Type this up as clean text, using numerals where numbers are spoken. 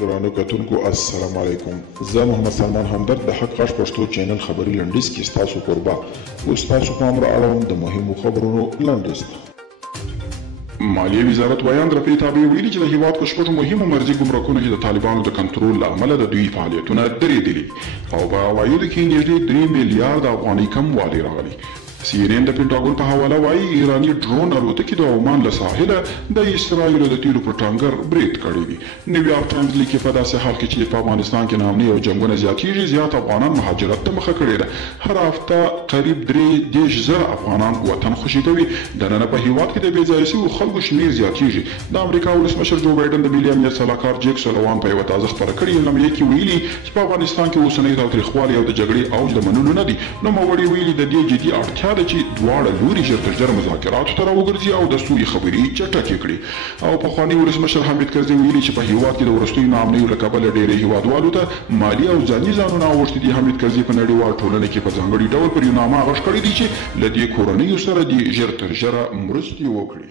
درانه کتونکو السلام علیکم. زه محمد سلمان همدرد د حق غږ پښتو چینل خبري لنډیز کې ستاسو کوربه او ستاسو پام را اړوم د مهمو خبرونو لنډیز ته. مالیې وزارت ویاند رفیع تابع ویلي چې د هیواد په شپږو مهمو مرزي ګمرکونو کې د طالبانو د کنټرول له امله د دوی فعالیتونه درېدلي او په عوایدو کې نږدې 3 میلیارد افغانۍ کموالی راغلی. CNN د پینټاګون په حواله وایي ایراني ډرون الوتکې د عمان له ساحله د اسرائیلو د تیلو په ټانکر برید کړی دی. نیویارک ټایمز لیکي په داسې حال کې چې په افغانستان کې ناامني او جنګونه زیاتېږي زیات افغانان مهاجرت ته مخه کړې ده. هر هفته قریب 3,000 افغانان وطن خوشي کوي. دننه په هیواد کې د بې ځایه شویو خلکو شمېر زیاتېږي. د امریکا ولسمشر جو بایډن د ملي امنیت سلاکار جیک سولوان په یوه تازه خپره کړې اعلامیه کې ویلي چې په افغانستان کې اوسنی تاوتریخوالی او د جګړې اوج د منلو نه دي. نوموړي ویلي د دې جدي اړتیا ده چې دواړه لوري ژر تر ژره مذاکراتو ته راوګرځي او د سولې خبرې چټکې کړي. او پخواني ولسمشر حامد کرزي ویلي چې په هیواد کې د وروستیو ناامنیو له کبله ډېری هیوادوالو ته مالي او ځاني ځانونه اوښتي دي. حامد کرزي په نړیوال ټولنه کې په ځانګړي ډول پر یو نامه غږ کړی دی چې له دې کورنیو سره دې ژر تر ژره مرستې وکړي.